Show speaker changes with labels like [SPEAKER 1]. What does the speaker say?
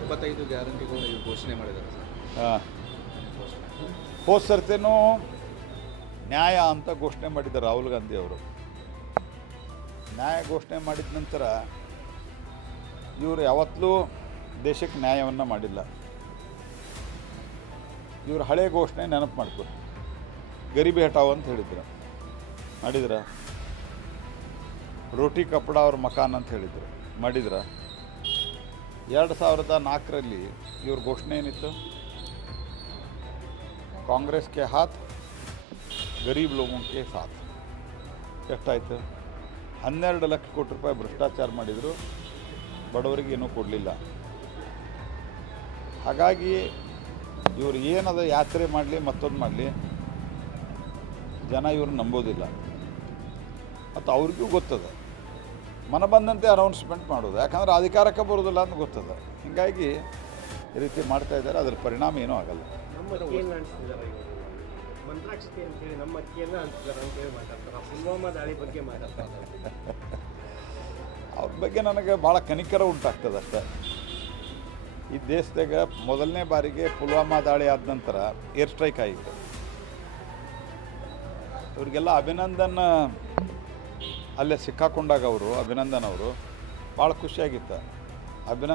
[SPEAKER 1] ಇಪ್ಪತ್ತೈದು ಇವ್ರು ಘೋಷಣೆ ಮಾಡಿದ್ದಾರೆ ಸರ್.
[SPEAKER 2] ಹೋದ ಸರ್ತಿನೂ ನ್ಯಾಯ ಅಂತ ಘೋಷಣೆ ಮಾಡಿದ್ದಾರೆ ರಾಹುಲ್ ಗಾಂಧಿ ಅವರು. ನ್ಯಾಯ ಘೋಷಣೆ ಮಾಡಿದ ನಂತರ ಇವರು ಯಾವತ್ತೂ ದೇಶಕ್ಕೆ ನ್ಯಾಯವನ್ನು ಮಾಡಿಲ್ಲ. ಇವರು ಹಳೆ ಘೋಷಣೆ ನೆನಪು ಮಾಡ್ಕೊ ಗರಿಬಿ ಹಟಾವ್ ಅಂತ ಹೇಳಿದ್ರು. ಮಾಡಿದ್ರ? ರೋಟಿ ಕಪ್ಪಡ ಅವ್ರ ಮಕಾನ್ ಅಂತ ಹೇಳಿದ್ರು. ಮಾಡಿದ್ರ? ಎರಡು ಸಾವಿರದ ನಾಲ್ಕರಲ್ಲಿ ಇವ್ರ ಘೋಷಣೆ ಏನಿತ್ತು? ಕಾಂಗ್ರೆಸ್ಗೆ ಹಾತ್, ಗರೀಬ್ ಲೋಗಕ್ಕೆ ಸಾಥ್. ಎಷ್ಟಾಯಿತು? ಹನ್ನೆರಡು ಲಕ್ಷ ಕೋಟಿ ರೂಪಾಯಿ ಭ್ರಷ್ಟಾಚಾರ ಮಾಡಿದರು, ಬಡವರಿಗೆ ಏನೂ ಕೊಡಲಿಲ್ಲ. ಹಾಗಾಗಿ ಇವರು ಏನದ ಯಾತ್ರೆ ಮಾಡಲಿ, ಮತ್ತೊಂದು ಮಾಡಲಿ, ಜನ ಇವ್ರನ್ನ ನಂಬೋದಿಲ್ಲ. ಮತ್ತು ಅವ್ರಿಗೂ ಗೊತ್ತದ. ಮನ ಬಂದಂತೆ ಅನೌನ್ಸ್ಮೆಂಟ್ ಮಾಡೋದು ಯಾಕಂದ್ರೆ ಅಧಿಕಾರಕ್ಕೆ ಬರೋದಿಲ್ಲ ಅಂತ ಗೊತ್ತದೆ. ಹೀಗಾಗಿ ಈ ರೀತಿ ಮಾಡ್ತಾ ಇದ್ದಾರೆ. ಅದ್ರ ಪರಿಣಾಮ ಏನೂ ಆಗಲ್ಲ. ಅವ್ರ ಬಗ್ಗೆ ನನಗೆ ಭಾಳ ಕನಿಕರ ಉಂಟಾಗ್ತದೆ ಅಷ್ಟೆ. ಈ ದೇಶದಾಗ ಮೊದಲನೇ ಬಾರಿಗೆ ಪುಲ್ವಾಮಾ ದಾಳಿ ಆದ ನಂತರ ಏರ್ ಸ್ಟ್ರೈಕ್ ಆಗಿತ್ತು. ಇವರಿಗೆಲ್ಲ ಅಭಿನಂದನ್ ಅಲ್ಲೇ ಸಿಕ್ಕಾಕೊಂಡಾಗ ಅವರು ಅಭಿನಂದನ್ ಅವರು ಭಾಳ ಖುಷಿಯಾಗಿತ್ತು ಅಭಿನಂದನ್